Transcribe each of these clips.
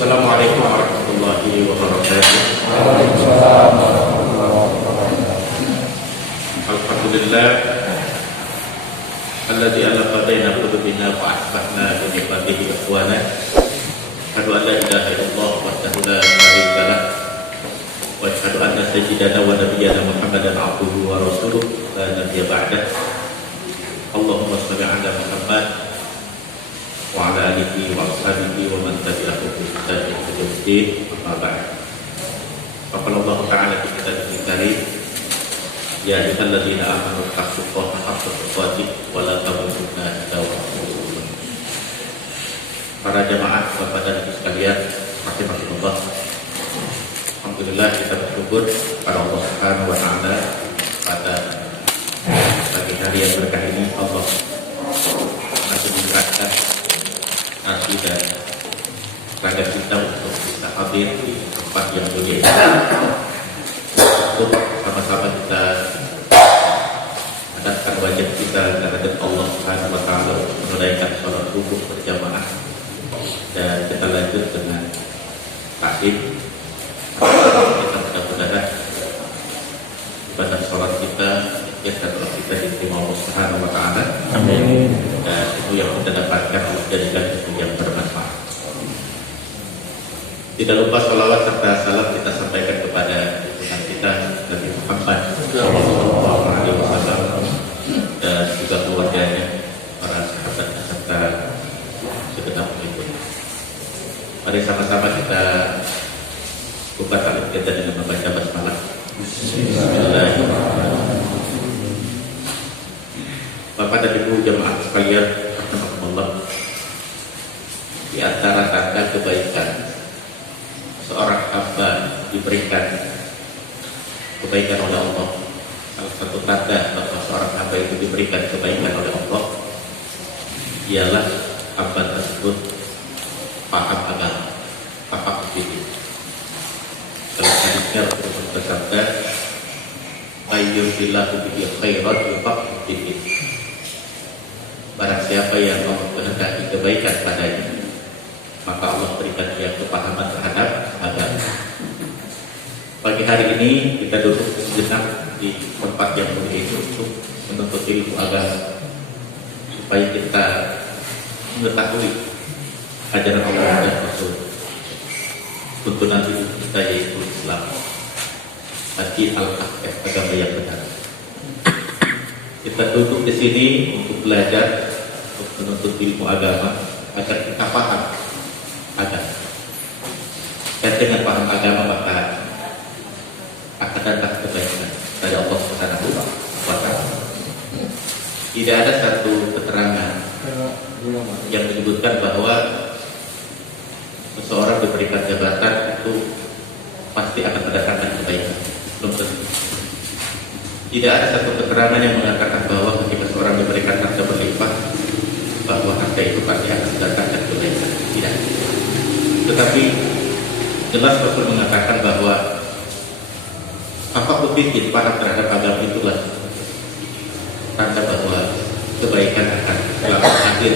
Assalamualaikum warahmatullahi wabarakatuh. Waalaikumsalam warahmatullahi wabarakatuh. Alhamdulillah alladzi alaqa baina qulubina wa asbahna bi ni'matihi ikhwana. Asyhadu an la ilaha illallah wahdahu la syarika lah wa asyhadu anna sayyidana wa nabiyyana Muhammadan abduhu wa rasuluh la nabiyya ba'dah. Allahumma shalli ala Muhammad wa ala alihi wa ashabihi wa man tabi'ahum bi ihsan ila yaumil amma ba'd. Qala Allah ta'ala fi kitabihil karim, ya ayyuhalladzina amanu taqullaha haqqa tuqatih wa la tamutunna illa wa antum muslimun. Para jamaah Bapak dan Ibu sekalian, rahimakumullah. Alhamdulillah kita bersyukur kepada Allah Subhanahu wa taala pada pagi hari yang berkah ini Allah masih memberkatkan hati dan raga kita untuk bisa hadir di tempat yang mulia ini. Untuk sama-sama kita mengangkat wajah kita kepada Allah Subhanahu wa taala untuk menunaikan salat subuh berjamaah, dan kita lanjut dengan taklim. Kita mudah-mudahan ibadah salat kita dan doa kita diterima Allah Subhanahu wa taala. Amin. Dan itu yang kita dapatkan Allah jadikan itu yang bermanfaat. Tidak lupa salawat serta salam kita sampaikan kepada junjungan kita Nabi Muhammad sallallahu alaihi wasallam dan juga keluarganya, para sahabat serta segenap pengikut. Mari sama-sama kita buka taklim kita dengan membaca basmalah. Bismillahirrahmanirrahim. Bapak dan Ibu jemaah sekalian, rahimakumullah. Di antara tanda kebaikan seorang hamba diberikan kebaikan oleh Allah, salah satu tanda bahwa seorang hamba itu diberikan kebaikan oleh Allah ialah hamba tersebut paham agama, paham fikih. Dalam hadisnya Rasulullah bersabda, "Ayyubillahu bihi khairan yufaqihu fiddin." Barang siapa yang Allah kehendaki kebaikan padanya, maka Allah berikan dia kepahaman terhadap agama. Pagi hari ini kita duduk sejenak di tempat yang mulia ini untuk menuntut ilmu agama, supaya kita mengetahui ajaran Allah dan Rasul, tuntunan hidup kita yaitu Islam, hati al-haq, agama yang benar. Kita duduk di sini untuk belajar, untuk menuntut ilmu agama agar kita paham agama. Dan dengan paham agama maka akan datang kebaikan dari Allah Subhanahu wa taala. Tidak ada satu keterangan yang menyebutkan bahwa seseorang diberikan jabatan itu pasti akan mendatangkan kebaikan. Belum tentu. Tidak ada satu keterangan yang mengatakan bahwa ketika seorang diberikan harta berlimpah, bahwa harta itu pasti akan mendatangkan kebaikan. Tidak. Tetapi jelas Rasul mengatakan bahwa apapun bikin paham terhadap agama itulah tanda bahwa kebaikan akan selalu hadir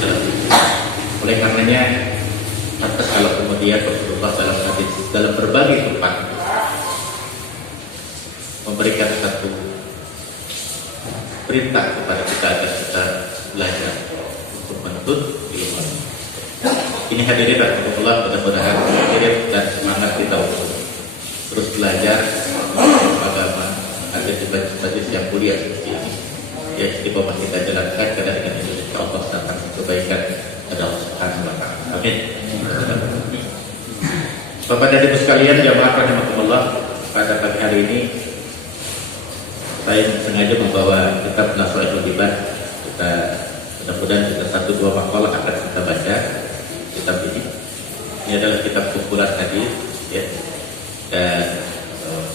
dalam hidup. Oleh karenanya, atas kalau kemudian Rasulullah dalam hadis, dalam berbagai tempat memberikan satu perintah kepada kita agar kita belajar untuk menuntut ilmu. Ini hadirin rahmatullah, mudah-mudahan hadirin dan semangat kita untuk terus belajar agama agar di majlis yang mulia seperti ini ya istiqomah kita jalankan, karena dengan itu Allah datang kebaikan dari Allah Subhanahu wa taala. Amin. Bapak dan Ibu sekalian jamaah rahimakumullah, pada pagi hari ini saya sengaja membawa kitab Nashratul Iman. Kita mudah-mudahan kita satu dua makalah akan kita baca kitab ini. Ini adalah kitab kumpulan hadis ya, dan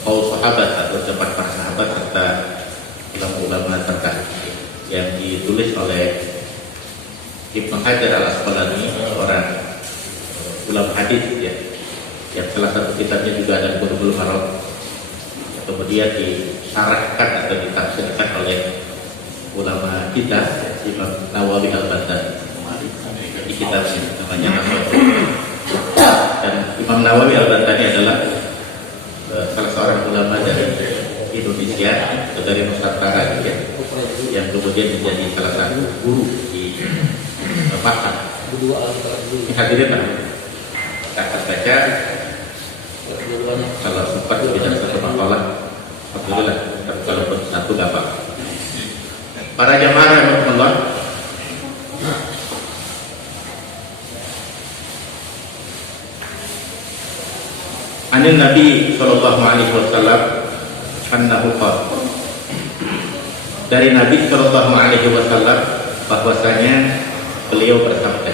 qaul sahabat atau ucapan para sahabat serta ulama-ulama terkait yang ditulis oleh Ibnu Hajar al-Asqalani, seorang ulama hadis ya, yang salah satu kitabnya juga ada Bulughul Maram, kemudian disarahkan atau ditafsirkan oleh ulama kita Imam Nawawi al-Baghdadi di kitab namanya Nashratul Iman. Imam Nawawi Al-Bantani adalah salah seorang ulama dari Indonesia atau dari Nusantara ya, yang kemudian menjadi salah satu guru di Pasar. Hadirin kita akan baca kalau sempat kita satu makalah. Alhamdulillah, tapi kalau satu dapat. Para jamaah yang Allah, Anin Nabi Sallallahu Alaihi Wasallam annahu qala, dari Nabi Sallallahu Alaihi Wasallam bahwasanya beliau bersabda.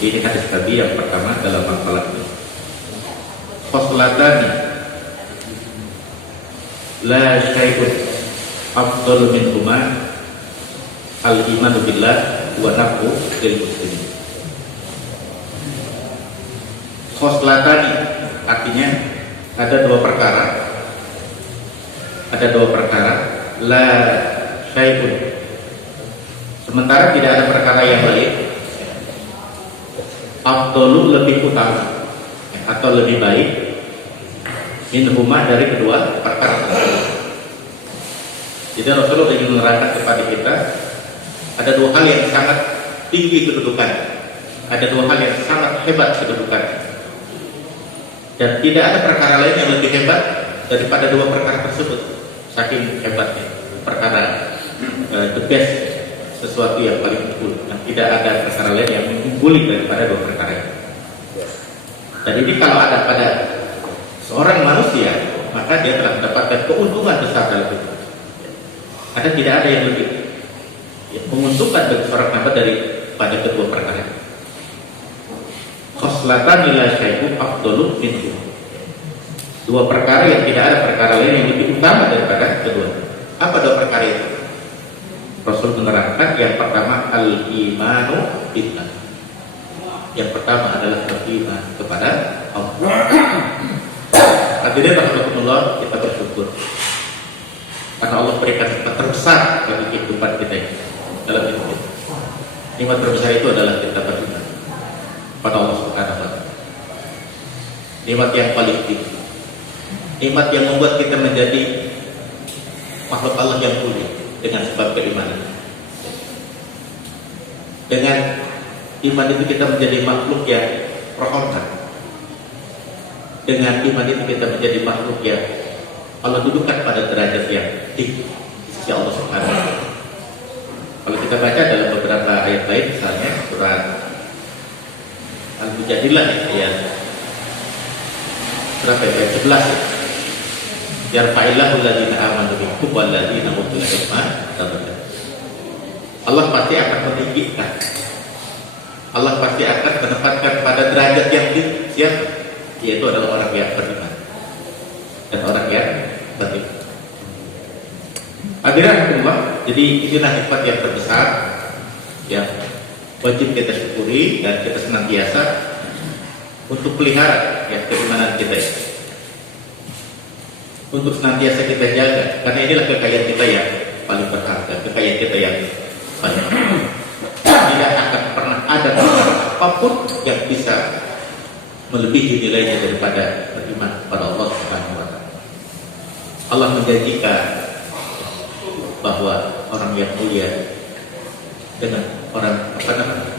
Ini hadis Nabi yang pertama dalam makalah ini. Khoslatani la syai'un afdalu minhuma al-imanu billah wa naf'u lil muslimin. Khoslatani artinya ada dua perkara la syai'un, sementara tidak ada perkara yang lain afdalu lebih utama atau lebih baik minhuma dari kedua perkara tersebut. Jadi Rasulullah ingin menerangkan kepada kita ada dua hal yang sangat tinggi kedudukan, ada dua hal yang sangat hebat kedudukan, dan tidak ada perkara lain yang lebih hebat daripada dua perkara tersebut. Saking hebatnya perkara the best, sesuatu yang paling unggul, dan tidak ada perkara lain yang mengungguli daripada dua perkara ini. Dan ini kalau ada pada seorang manusia, maka dia telah mendapatkan keuntungan besar dalam hidup. Ada tidak ada yang lebih menguntungkan bagi seorang hamba daripada kedua perkara. Khoslatan ila syai'un afdalu minhu. Dua perkara yang tidak ada perkara lain yang lebih utama daripada kedua. Apa dua perkara itu? Rasul menerangkan yang pertama al-imanu billah. Yang pertama adalah beriman kepada Allah. Hadirin rahimakumullah, kita bersyukur karena Allah berikan nikmat terbesar bagi kehidupan kita ini, dalam hidup kita. Nikmat terbesar itu adalah kita beriman pada Allah Subhanahu wa taala. Nikmat yang paling tinggi, nikmat yang membuat kita menjadi makhluk Allah yang mulia dengan sebab keimanan. Dengan iman itu kita menjadi makhluk yang terhormat. Dengan iman itu kita menjadi makhluk yang Allah dudukkan pada derajat yang tinggi di sisi Allah Subhanahu wa taala. Kalau kita baca dalam beberapa ayat lain, misalnya surat Al-Mujadilah ayat berapa, ayat 11 ya. Yarfa'illahu alladziina aamanu minkum walladziina utul ilma darajat. Allah pasti akan meninggikan, Allah pasti akan menempatkan pada derajat yang tinggi siapa? Yaitu adalah orang yang beriman dan orang yang beriman. Hadirin Allah, jadi inilah nikmat yang terbesar yang wajib kita syukuri dan kita senantiasa untuk pelihara ya keimanan kita ini, untuk senantiasa kita jaga, karena inilah kekayaan kita yang paling berharga, kekayaan kita yang paling tidak akan pernah ada apapun yang bisa melebihi nilainya daripada beriman pada Allah Subhanahu wa taala. Allah menjanjikan bahwa orang yang mulia dengan orang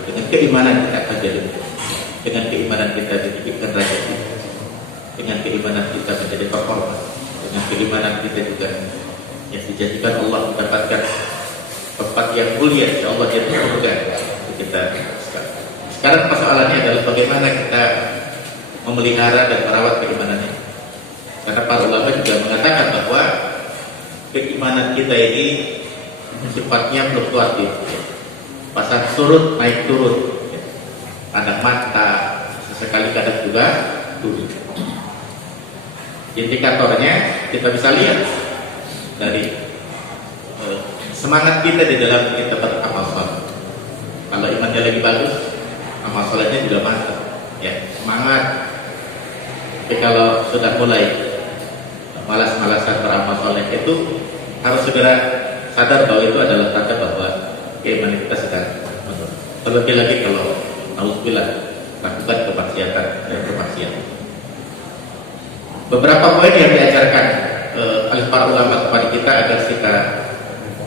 dengan keimanan kita akan jadi, dengan keimanan kita ditinggikan derajat kita, dengan keimanan kita menjadi terhormat, dengan keimanan kita juga yang dijanjikan Allah mendapatkan tempat yang mulia insya Allah jadi surga kita. Sekarang persoalannya adalah bagaimana kita memelihara dan merawat keimanannya. Karena para ulama juga mengatakan bahwa keimanan kita ini sifatnya fluktuatif, pasang surut naik turun, kadang mantap, sesekali kadang juga turun. Indikatornya kita bisa lihat dari semangat kita di dalam kita beramal saleh. Kalau imannya lagi bagus, amal salehnya juga mantap, ya semangat. Tapi kalau sudah mulai malas-malasan beramal saleh, itu harus segera sadar bahwa itu adalah tanda bahwa keimanan kita sedang menurun. Terlebih lagi kalau nauzubillah lakukan kemaksiatan dan kemaksiatan. Beberapa poin yang diajarkan oleh para ulama kepada kita agar kita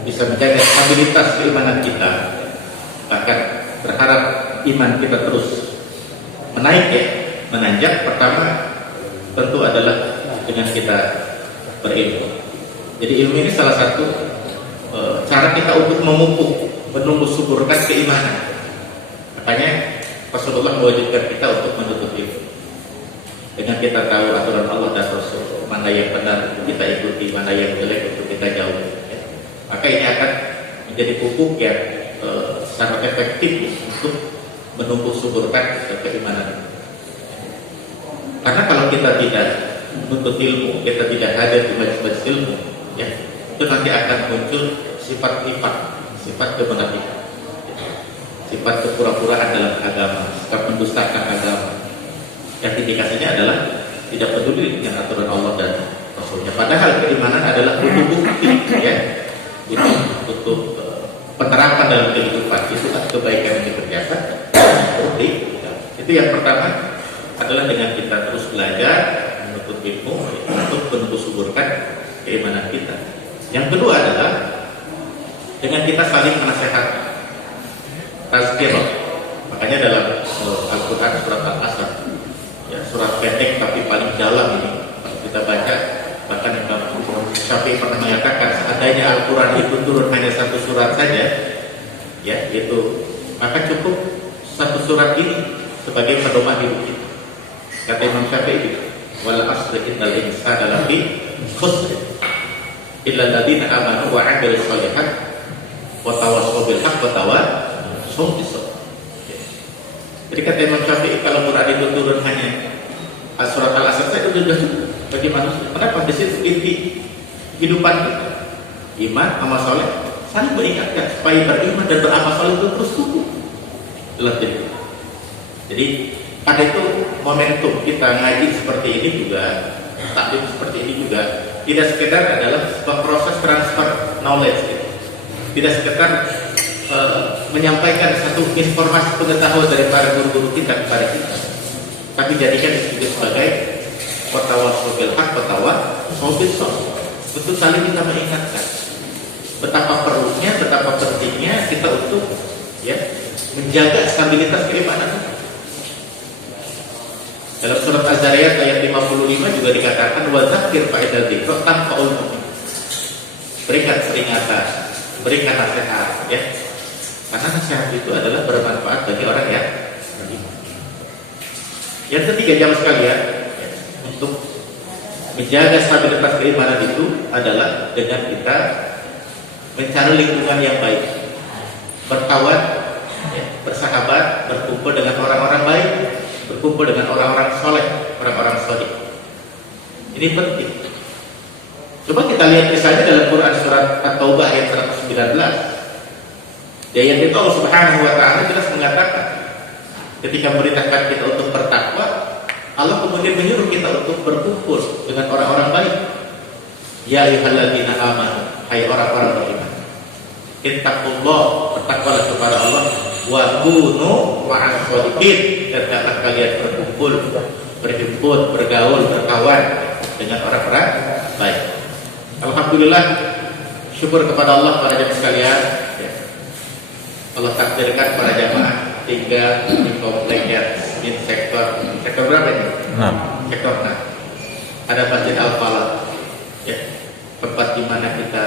bisa menjaga stabilitas keimanan kita, bahkan berharap iman kita terus menaik menanjak. Pertama tentu adalah dengan kita berilmu. Jadi ilmu ini salah satu cara kita untuk memupuk, menumbuh suburkan keimanan. Makanya Rasulullah mewajibkan kita untuk menuntut ilmu. Dengan kita tahu aturan Allah dan Rasul, mana yang benar untuk kita ikuti, mana yang jelek untuk kita jauhi, maka ini akan menjadi pupuk yang sangat efektif untuk menumbuh suburkan keimanan. Karena kalau kita tidak menuntut ilmu, kita tidak hadir di majelis ilmu, itu nanti akan muncul sifat nifaq, sifat kemunafikan, sifat kepura-puraan dalam agama, sifat mendustakan agama. Yang indikasinya adalah tidak peduli dengan aturan Allah dan Rasulnya. Padahal keimanan adalah butuh bukti, itu untuk penerapan dalam kehidupan. Itu kebaikan yang dikerjakan. Bukti. Itu yang pertama adalah dengan kita terus belajar menuntut ilmu untuk menumbuh suburkan keimanan kita. Yang kedua adalah dengan kita saling menasihati, tazkirah. Makanya dalam Al-Quran surat Al-Asr, surat pendek tapi paling dalam ini, kalau kita baca, bahkan Imam Syafi'i pernah mengatakan seandainya Al-Quran itu turun hanya satu surat saja, itu maka cukup satu surat ini sebagai pedoman hidup kita. Kata Imam Syafi'i, wal asri innal insana lafi khusr illa alladziina aamanu wa 'amilus shalihaat wa tawassaw bil haqq wa tawassaw bis sabr. Jadi kata Imam Syafi'i, kalau Quran itu turun hanya surat Al-Asr itu sudah cukup bagi manusia. Kenapa? Di situ inti kehidupan kita, iman, amal soleh, saling mengingatkan supaya beriman dan beramal soleh itu terus tumbuh dalam diri. Jadi pada itu momentum kita ngaji seperti ini juga, taklim seperti ini juga tidak sekedar adalah sebuah proses transfer knowledge, tidak sekedar menyampaikan satu informasi pengetahuan dari para guru-guru kita kepada kita, tapi jadikan itu sebagai tawassul bil haqq wa tawassul bis sabr. Untuk saling kita mengingatkan betapa perlunya, betapa pentingnya kita untuk menjaga stabilitas keimanan. Dalam surat Az-Zariyat ayat 55 juga dikatakan wa dzakir fa idza dzikra tanfa'ul mu'min. Berikan peringatan, berikan nasihat, karena nasihat itu adalah bermanfaat bagi orang yang beriman. Yang ketiga, jamaah sekalian, untuk menjaga stabilitas keimanan itu adalah dengan kita mencari lingkungan yang baik, berkawan, bersahabat, berkumpul dengan orang-orang baik, berkumpul dengan orang-orang soleh, orang-orang sholihin. Ini penting. Coba kita lihat misalnya dalam Quran surat At-Taubah ayat 119. Di ayat itu Allah Subhanahu wa taala jelas mengatakan ketika memerintahkan kita untuk bertakwa, Allah kemudian menyuruh kita untuk berkumpul dengan orang-orang baik. Ya ayyuhalladzina amanu, hai orang-orang beriman, ittaqullah, bertakwalah kepada Allah, wa kunu ma'as sholihin, dan hendaklah kalian berkumpul, berhimpun, bergaul, berkawan dengan orang-orang baik. Alhamdulillah, syukur kepada Allah para jemaah sekalian. Allah takdirkan para jemaah tinggal di kompleknya di sektor berapa ini? 6. Sektor 6. Ada Masjid Al-Falah, tempat di mana kita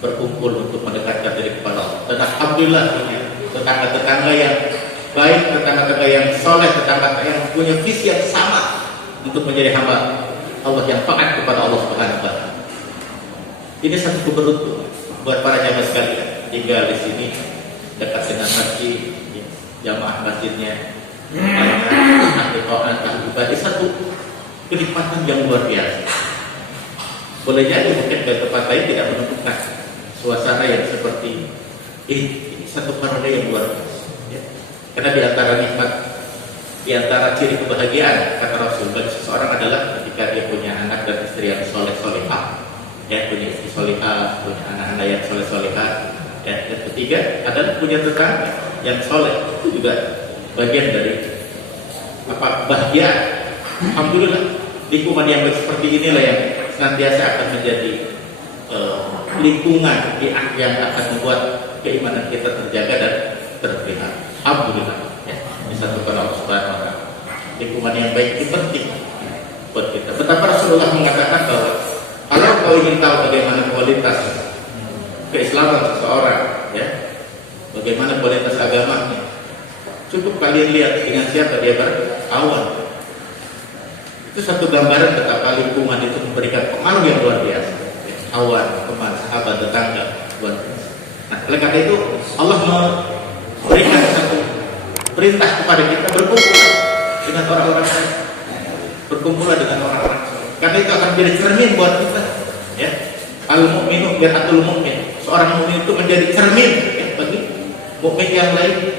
berkumpul untuk mendekatkan diri kepada Allah. Dan alhamdulillah punya tetangga-tetangga yang baik, tetangga-tetangga yang soleh, tetangga yang punya visi yang sama untuk menjadi hamba Allah yang taat kepada Allah Subhanahu wa taala. Ini satu keberuntungan buat para jamaah sekalian tinggal di sini dekat dengan masjid, jamaah masjidnya banyak, ahli Quran, ahli ibadah, satu kenikmatan yang luar biasa. Boleh jadi mungkin ke tempat lain tidak menemukan suasana yang seperti ini, satu parade yang luar biasa. Karena di antara nikmat, di antara ciri kebahagiaan kata Rasul bagi seseorang adalah ketika dia punya anak dan istri yang soleh-solehah, punya istri solehah, punya anak-anak yang soleh-solehah. Yang ketiga adalah punya tetangga yang soleh. Itu juga bagian dari kebahagiaan. Alhamdulillah, lingkungan yang seperti inilah yang senantiasa akan menjadi lingkungan yang akan membuat keimanan kita terjaga dan terpelihara. Alhamdulillah, ya. Disatukan Allah Subhanahu wa Ta'ala. Lingkungan yang baik itu penting buat kita. Betapa Rasulullah mengatakan bahwa kalau kau ingin tahu bagaimana kualitas keislaman seseorang, ya, bagaimana kualitas agamanya, cukup kalian lihat dengan siapa dia berkawan. Itu satu gambaran betapa lingkungan itu memberikan pengaruh yang luar biasa. Ya, kawan, teman, sahabat, tetangga, luar biasa. Nah, oleh karena itu Allah memberikan satu perintah kepada kita berkumpul dengan orang-orang baik, berkumpul dengan orang-orang baik. Karena itu akan menjadi cermin buat kita. Ya, al-mu'minu mir'atul mu'min. Seorang mukmin itu menjadi cermin, ya, bagi mukmin yang lain.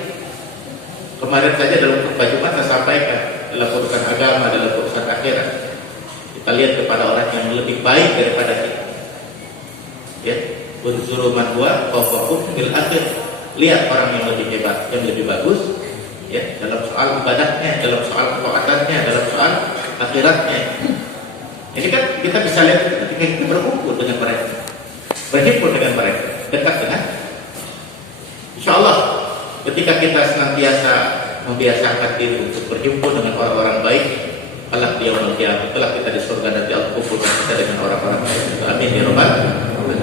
Kemarin saja dalam khutbah Jumat saya sampaikan, dalam urusan agama, dalam urusan akhirat, kita lihat kepada orang yang lebih baik daripada kita. Ya, unzuru man huwa fawqakum bil akhir. Lihat orang yang lebih hebat, yang lebih bagus, ya, dalam soal ibadahnya, dalam soal ketaatannya, dalam soal akhiratnya. Ini kan kita bisa lihat ketika kita berkumpul dengan mereka, berhimpun dengan mereka, dekat dengan. Insya Allah, ketika kita senantiasa membiasakan diri untuk berhimpun dengan orang-orang baik, kelak di yaumul qiyamah, kelak kita di surga nanti Allah kumpulkan kita dengan orang-orang baik. Amin ya rabbal alamin.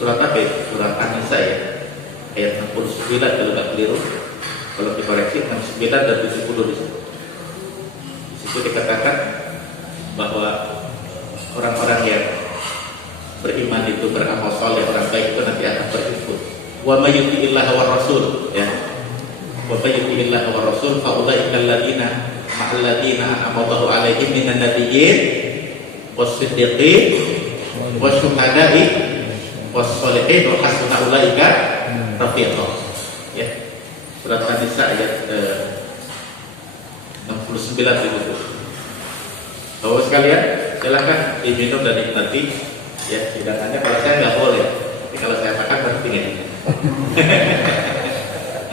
Surat apa? Surat An-Nisa, ya, ayat 69 kalau tidak keliru. Kalau dikoreksi 69 dan 70 di situ. Di situ dikatakan bahwa orang-orang yang beriman itu beramal saleh, orang baik itu nanti akan berhimpun. Wa may yuti'illaha war rasul, ya. Wa may yuti'illaha war rasul fa ulaika alladziina ma'al ladziina an'ama Allahu 'alaihim minan nabiyyin was-siddiqin wasyuhada'i was-sholihin wa hasuna ulaika rafiqa. Ya. Surat An-Nisa ayat 69 itu. Bapak sekalian, silakan diminum dan nikmati, ya, hidangannya. Kalau saya nggak boleh, tapi kalau saya makan berarti nggak.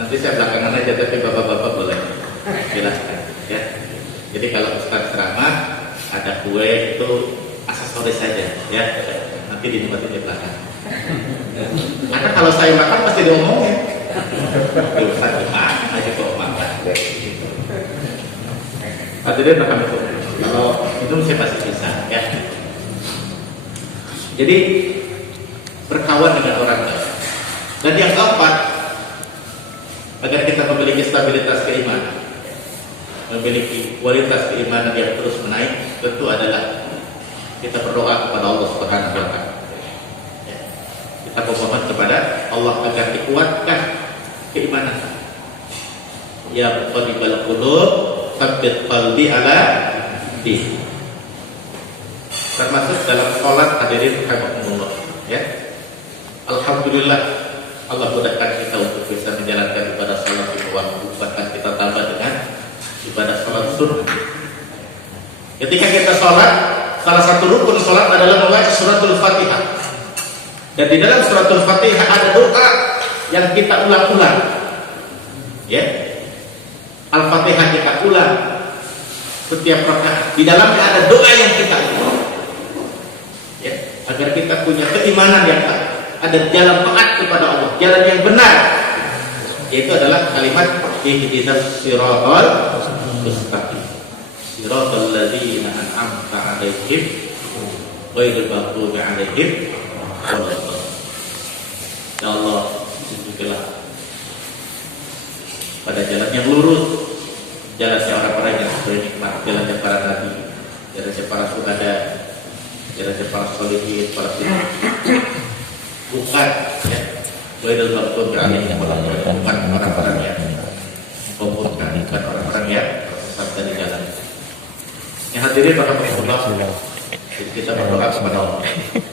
Nanti saya belakangan aja, tapi bapak-bapak boleh. Silakan, ya. Jadi kalau Ustaz ceramah ada kue itu aksesoris saja, ya. Nanti dinikmati di belakang. Karena kalau saya makan pasti diomongin. Ustaz makan aja kok makan. Hadirin rahmatullah. Kalau itu saya pasti bisa, ya. Jadi berkawan dengan orang lain. Dan yang keempat, agar kita memiliki stabilitas keimanan, memiliki kualitas keimanan yang terus menaik, tentu adalah kita berdoa kepada Allah Subhanahu wa Ta'ala. Ya. Kita memohon kepada Allah agar dikuatkan keimanan. Ya muqallibal qulub, tsabbit qalbi ala dinik. Termasuk dalam sholat, hadirin rahimakumullah, ya. Alhamdulillah Allah mudahkan kita untuk bisa menjalankan ibadah sholat di waktu, bahkan kita tambah dengan ibadah sholat sunnah. Ketika kita sholat, salah satu rukun sholat adalah membaca suratul Fatihah. Dan di dalam suratul Fatihah ada doa yang kita ulang-ulang, ya. Al-Fatihah kita ulang setiap rakaat. Di dalamnya ada doa yang kita ulang, ya, agar kita punya keimanan yang ada jalan taat kepada Allah, jalan yang benar, yaitu adalah kalimat ihdinas siratal mustaqim, siratal ladzina an'amta 'alaihim ghairil maghdubi 'alaihim waladdallin. Ya Allah, tunjukilah pada jalan yang lurus, jalannya orang-orang yang bernikmat, jalannya para nabi, jalannya para syuhada, jalannya para sholihin, para siddiqin. Bukan, ya, ghairil maghdubi 'alaihim waladdallin, bukan orang-orang yang memurka, bukan orang-orang yang tersesat dari jalan. Yang hadirin rahmatullah, jadi kita berdoa kepada Allah,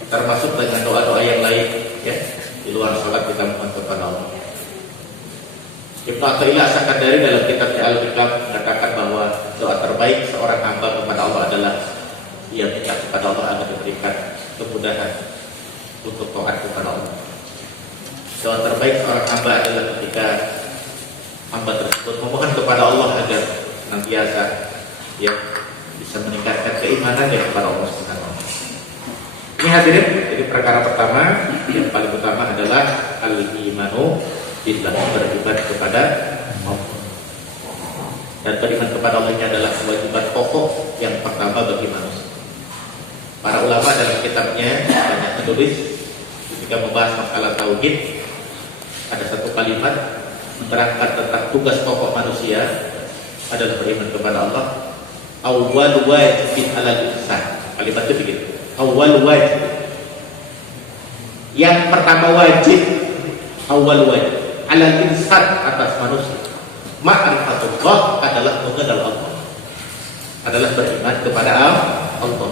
termasuk dengan doa-doa yang lain, ya, di luar salat kita mohon kepada Allah. Ibnu Athaillah As-Sakandari dalam kitabnya Al-Hikam mengatakan bahwa doa terbaik seorang hamba kepada Allah adalah ia minta kepada Allah agar diberikan kemudahan untuk taat kepada Allah. Doa terbaik seorang hamba adalah ketika hamba tersebut memohon kepada Allah agar nanti senantiasa ya bisa meningkatkan keimanan yang kepada Allah Subhanahu wa taala. Ini hadirin, jadi perkara pertama yang paling utama adalah al-imanu billah, beriman kepada Allah. Dan beriman kepada Allah ini adalah kewajiban pokok yang pertama bagi manusia. Para ulama dalam kitabnya banyak menulis ketika membahas masalah tauhid, ada satu kalimat menerangkan tentang tugas pokok manusia adalah beriman kepada Allah. Awwal wajibin 'alal insan. Kalimat itu begitu. Awal wajib. Yang pertama wajib, awal wajib 'alal insan, atas manusia. Ma'rifatullah adalah mengenal Allah, adalah beriman kepada Allah.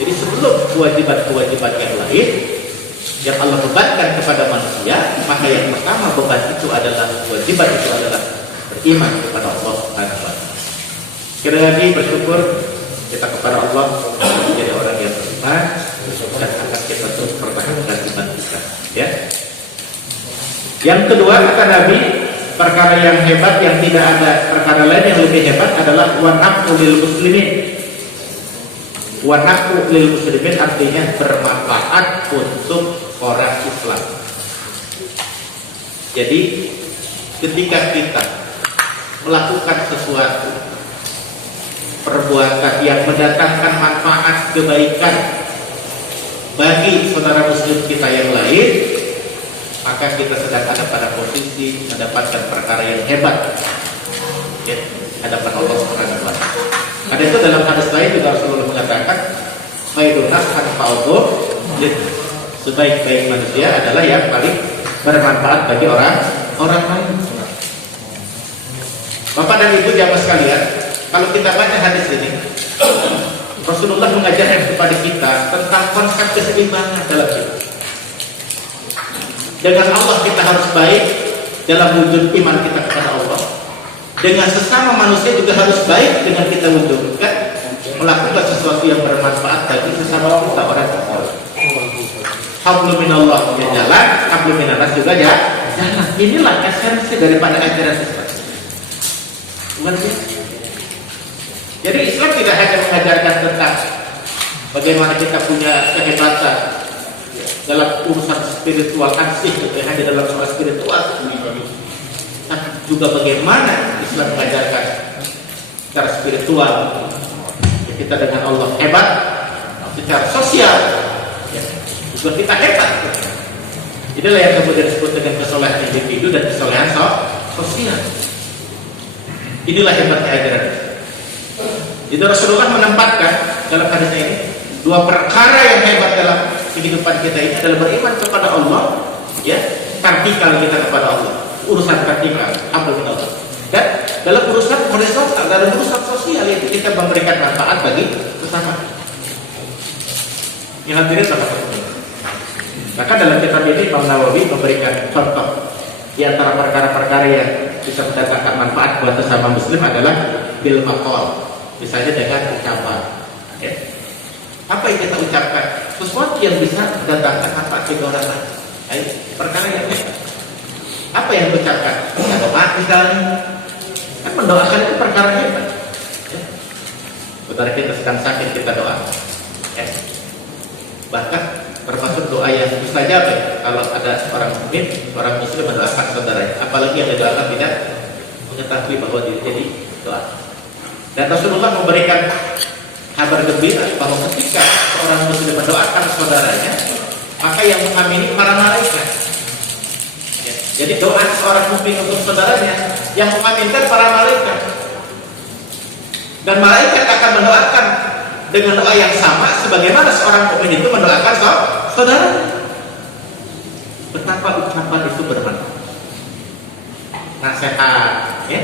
Jadi sebelum kewajiban-kewajiban yang lain yang Allah bebankan kepada manusia, maka yang pertama beban itu adalah, kewajiban itu adalah beriman kepada Allah Subhanahu wa taala. Sekali lagi bersyukur kita kepada Allah menjadi orang yang beriman dan akan kita terus pertahankan iman kita. Ya. Yang kedua kata Nabi, perkara yang hebat yang tidak ada perkara lain yang lebih hebat adalah wanafu lil muslimin. Wanafu lil muslimin artinya bermanfaat untuk orang Islam. Jadi ketika kita melakukan sesuatu perbuatan yang mendatangkan manfaat kebaikan bagi saudara muslim kita yang lain, maka kita sedang ada pada posisi mendapatkan perkara yang hebat ya, hadapan Allah Subhanahu wa taala. Ada itu dalam hadis lain juga Rasulullah mengatakan, khairun nas anfa'uhum, sebaik-baik manusia adalah yang paling bermanfaat bagi orang lain. Bapak dan Ibu jamaah sekalian, kalau kita baca hadis ini, Rasulullah mengajarkan kepada kita tentang konsep keseimbangan dalam hidup. Dengan Allah kita harus baik dalam wujud iman kita kepada Allah. Dengan sesama manusia juga harus baik dengan kita wujudkan melakukan sesuatu yang bermanfaat bagi sesama kita orang Islam. Hablum minallah ya jalan, hablum minannas juga ya jalan. Inilah esensi daripada ajaran Islam. Jadi Islam tidak hanya mengajarkan tentang bagaimana kita punya kehebatan dalam urusan spiritual ansih, hanya dalam soal spiritual, tapi juga bagaimana Islam mengajarkan secara spiritual ya, kita dengan Allah hebat, secara sosial ya, juga kita hebat. Inilah yang kemudian disebut dengan kesolehan individu dan kesolehan sosial. Inilah hebatnya ajaran. Jadi Rasulullah menempatkan dalam hadisnya ini dua perkara yang hebat dalam kehidupan kita ini adalah beriman kepada Allah, ya, vertikal kita kepada Allah, urusan vertikal, alhamdulillah. Dan dalam urusan horizontal, dalam urusan sosial itu kita memberikan manfaat bagi sesama. Yang hadirin sama-sama. Maka dalam kitab ini Imam Nawawi memberikan contoh di antara perkara-perkara yang bisa mendatangkan manfaat buat sesama muslim adalah bil maqal, misalnya dengan ucapan. Okay. Apa yang kita ucapkan? Sesuatu yang bisa mendatangkan manfaat bagi orang lain. Perkara yang hebat. Apa yang kita ucapkan? Kita doa misalnya. Kan mendoakan itu perkara hebat. Ya. Betul kita sedang sakit kita doa. Ya. Bahkan termasuk doa yang bisa jawab kalau ada orang mukmin, orang muslim mendoakan saudaranya, apalagi yang didoakan tidak mengetahui bahwa dia jadi doa. Dan Rasulullah memberikan kabar gembira bahwa ketika seorang muslim mendoakan saudaranya, maka yang mengamini para malaikat. Ya. Jadi doa seorang mukmin untuk saudaranya yang mengaminkan para malaikat. Dan malaikat akan mendoakan dengan doa yang sama sebagaimana seorang mukmin itu mendoakan saudara. Betapa ucapan itu bermanfaat. Nasihat, ya,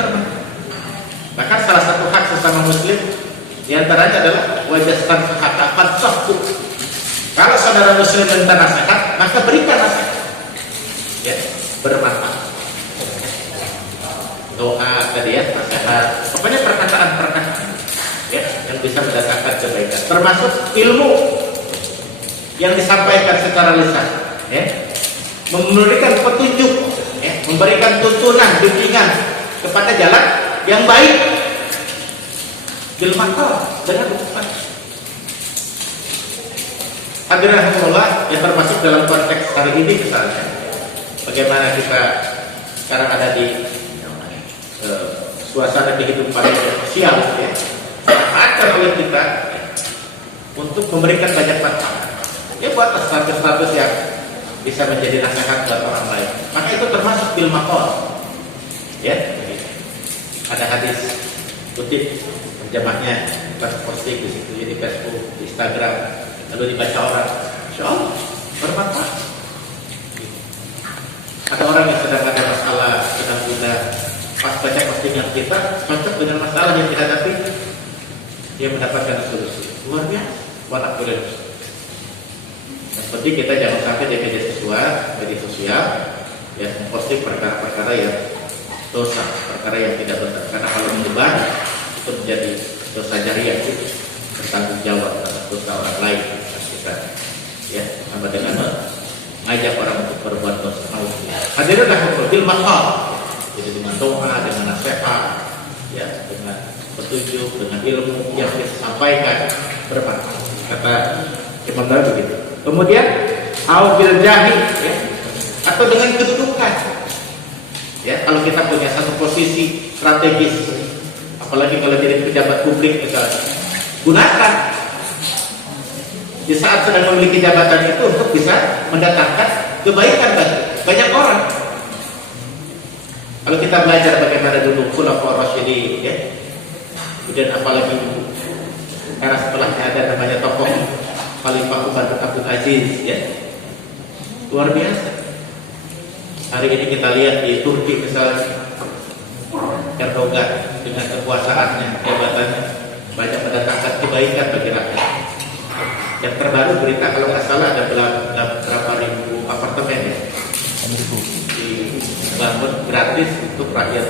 bermanfaat. Bahkan salah satu hak sesama muslim diantaranya adalah wajastan sahatakan sahku. Kalau saudara muslim minta nasihat, maka berikan nasihat. Ya, bermanfaat. Doa tadi ya, nasihat. Pokoknya perkataan-perkataan ya, yang bisa mendatangkan kebaikan, termasuk ilmu yang disampaikan secara lisan, ya, memberikan petunjuk, ya, memberikan tuntunan, bimbingan kepada jalan yang baik bil maqal, dengan ucapan. Hadirin rahimakumullah, yang termasuk dalam konteks hari ini misalnya, bagaimana kita sekarang ada di suasana kehidupan sosial, ya, akan oleh kita untuk memberikan banyak manfaat. Ya, buat status-status yang bisa menjadi nasihat buat orang lain. Maka itu termasuk bil maqal. Ya, ada hadis kutip terjemahnya, kita posting di situ, di Facebook, di Instagram, lalu dibaca orang, insya Allah bermanfaat. Ada orang yang sedang ada masalah, sedang guna, pas baca postingan kita cocok dengan masalah yang dihadapi, dia mendapatkan solusi. Luar biasa, walakul. Yang penting kita jangan sampai di media sosial, ya, memposting perkara-perkara yang dosa, perkara yang tidak benar. Karena kalau menyebar itu menjadi dosa jariah, itu bertanggung jawab atas dosa orang lain. Kita, ya, sama dengan mengajak orang untuk berbuat dosa. Hadirin rahmatullah, bil maqal. Jadi dengan doa, dengan nasihat, ya, dengan petunjuk, dengan ilmu yang kita sampaikan bermanfaat. Kata Imam Nawawi begitu. Kemudian au bil jahi, ya, atau dengan kedudukan. Ya, kalau kita punya satu posisi strategis, apalagi kalau jadi pejabat publik misalnya, gunakan di saat sedang memiliki jabatan itu untuk bisa mendatangkan kebaikan bagi banyak orang. Kalau kita belajar bagaimana dulu Khulafaur Rasyidin, ya, kemudian apalagi karena setelahnya ada namanya tokoh Khalifah Umar bin Abdul Aziz, ya, luar biasa. Hari ini kita lihat di Turki misalnya, Erdogan dengan kekuasaannya, jabatannya banyak mendatangkan kebaikan bagi rakyat. Yang terbaru berita kalau nggak salah ada berapa ribu apartemen, ya, dibangun gratis untuk rakyat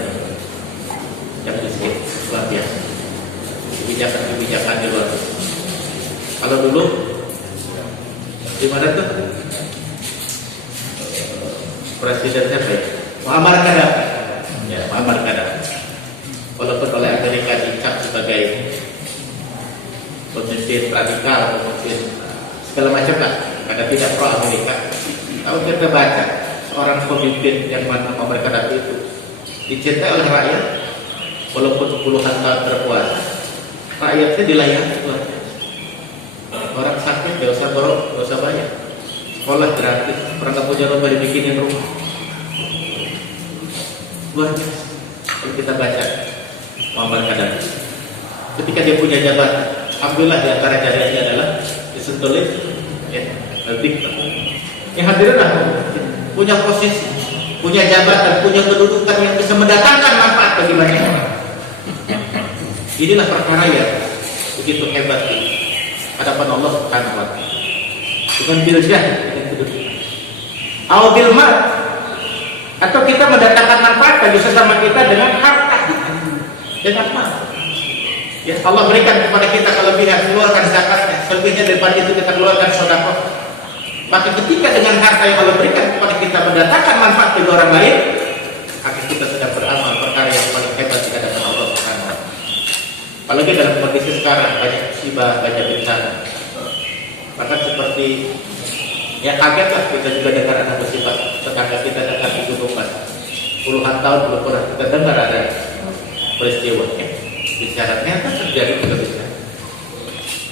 yang miskin. Luar biasa. Kebijakan-kebijakan di luar biasa. Kalau dulu di mana tuh presidennya baik, Muammar Gaddafi, ya, Muammar Gaddafi, walaupun oleh Amerika dicap sebagai pemimpin radikal, pemimpin segala macam lah, karena tidak pro Amerika. Kalau kita baca seorang pemimpin yang mana Muammar Gaddafi itu dicintai oleh rakyat, walaupun puluhan tahun berkuasa, rakyatnya dilayani. Orang sakit gak usah borong, gak usah bayar. Sekolah gratis, orang gak punya rumah dibikinin rumah. Luar biasa. Kalau kita baca Muammar Gaddafi, ketika dia punya jabatan, alhamdulillah di antara jadinya adalah disentuh, ya, diktator. Yang hadirin punya posisi, punya jabatan, punya kedudukan yang bisa mendatangkan manfaat bagi banyak orang. Inilah perkara yang begitu hebat di hadapan Allah Subhanahu wa taala. Bukan bil jahi, dengan kedudukan. Au bil mal, atau kita mendatangkan manfaat bagi sesama kita dengan harta, dengan mal. Ya, Allah berikan kepada kita kelebihan, keluarkan zakatnya, selebihnya daripada itu kita keluarkan sedekah. Maka ketika dengan harta yang Allah berikan kepada kita mendatangkan manfaat bagi orang lain, maka kita sedang beramal perkara yang paling hebat di hadapan Allah Subhanahu wa taala. Apalagi dalam kondisi sekarang banyak musibah, banyak bencana. Maka seperti ya kagetlah kita juga dengar ada musibah tetangga kita datang di Gunungan. Puluhan tahun belum pernah kita dengar ada peristiwa. Bicara ternyata terjadi juga bisa.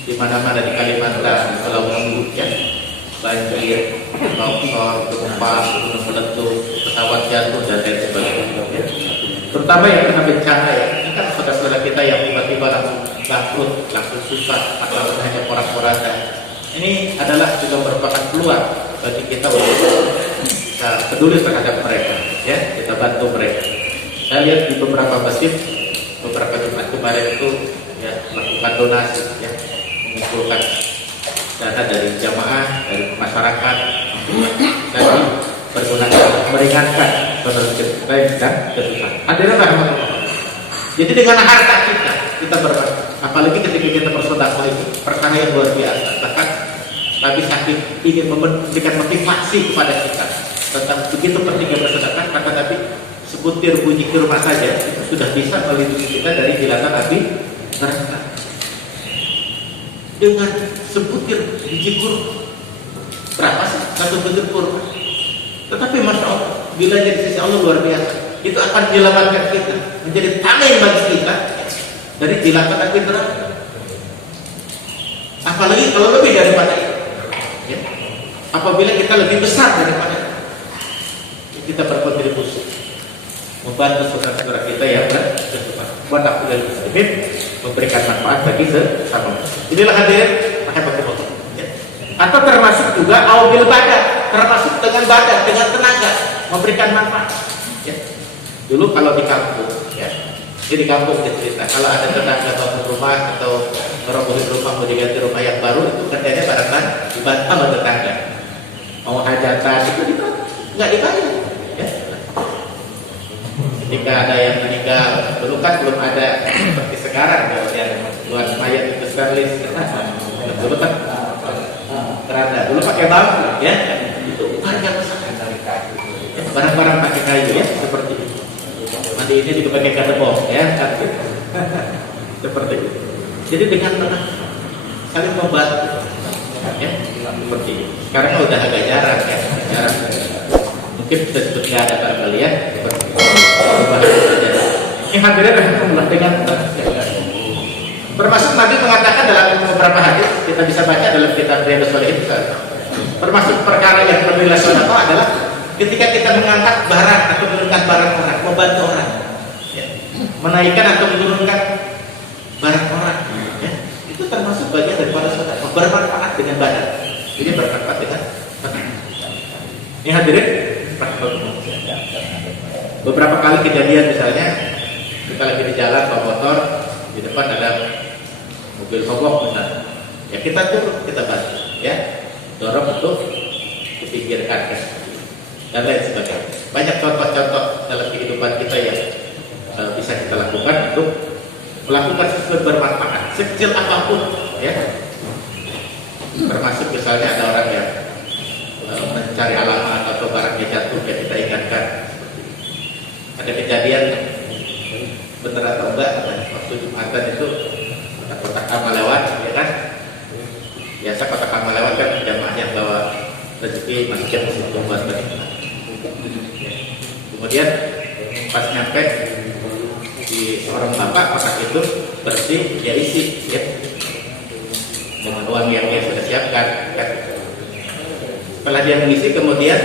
Di mana-mana di Kalimantan, di Sulawesi, ya, banjir, longsor, gempa, gunung meletus, pesawat jatuh dan lain sebagainya. Terutama yang kena bencana, ya, ini kan saudara-saudara kita yang tiba-tiba langsung bangkrut, langsung susah, atau hanya porak-poranda. Ini adalah juga merupakan peluang bagi kita untuk kita peduli terhadap mereka, ya, kita bantu mereka. Saya lihat di beberapa masjid, beberapa Jumat kemarin itu, ya, melakukan donasi, ya, mengumpulkan dana dari jamaah, dari masyarakat, dan berguna meringankan saudara kita dan kesusahan. Hadirin rahmatullah. Jadi dengan harta kita berbuat, apalagi ketika kita bersedekah itu perkara yang luar biasa. Bahkan Nabi saking ingin memberikan motivasi kepada kita tentang begitu pentingnya bersedekah, kata Nabi, sebutir bunyi kurma saja itu sudah bisa melindungi kita dari jilatan api neraka. Dengan sebutir biji kurma, berapa sih satu butir kurma? Tetapi masya Allah, bila jadi sisi Allah luar biasa, itu akan menyelamatkan kita, menjadi tameng bagi kita dari jilatan api neraka. Apalagi kalau lebih daripada itu, ya. Apabila kita lebih besar daripada itu, kita berkontribusi membantu saudara-saudara kita yang berkesusahan, memberikan manfaat bagi sesama. Inilah hadirin rahimahumullah. Atau termasuk juga aubil badan, termasuk dengan badan, dengan tenaga, memberikan manfaat. Ya. Dulu kalau di kampung, ya, di kampung cerita, kalau ada tetangga bangun rumah atau merobohin rumah mau diganti rumah yang baru, itu kerjanya bareng-bareng dibantu sama tetangga. Mau hajatan itu dibantu, nggak dibayar. Ya. Ketika ada yang meninggal, dulu kan belum ada seperti sekarang kalau yang buat mayat itu sterlis. Dulu kan keranda, dulu pakai bambu, ya. Itu harga besar. Barang-barang pakai kayu, ya, seperti itu. Nanti ini juga pakai kadebong, ya, seperti itu. Jadi dengan tenang, saling membantu, ya, seperti itu. Sekarang udah agak jarang, ya, jarang. Mungkin bisa sebut nggak ada barangkali, ya, seperti itu. Ini hadirin rahimahullah dengan termasuk Nabi mengatakan dalam beberapa hadis kita bisa baca dalam kitab Riyadhus Shalihin, termasuk perkara yang bernilai sedekah adalah ketika kita mengangkat barang atau menurunkan barang orang, membantu orang, ya. Menaikkan atau menurunkan barang orang, ya. Itu termasuk bagian daripada sedekah, bermanfaat dengan badan. Ini bermanfaat dengan badan. Ini hadirin, beberapa kali kejadian misalnya kita lagi di jalan bawa motor, di depan ada mobil mogok misalnya, ya kita turun, kita bantu, ya, dorong untuk dipinggirkan, ya, dan lain sebagainya. Banyak contoh-contoh dalam kehidupan kita yang bisa kita lakukan untuk melakukan sesuatu bermanfaat, sekecil apapun, ya. Termasuk misalnya ada orang yang mencari alamat atau barangnya jatuh, ya kita ingatkan. Ada kejadian bener atau enggak, waktu Jumatan itu kotak amal lewat, ya kan? Biasa kotak amal lewat kan jamaahnya bawa rezeki masukkan ke situ buat berikut. Kemudian pas nyampe di seorang bapak, kotak itu bersih, dia isi, ya, dengan uang yang dia sudah siapkan, ya. Setelah dia mengisi, kemudian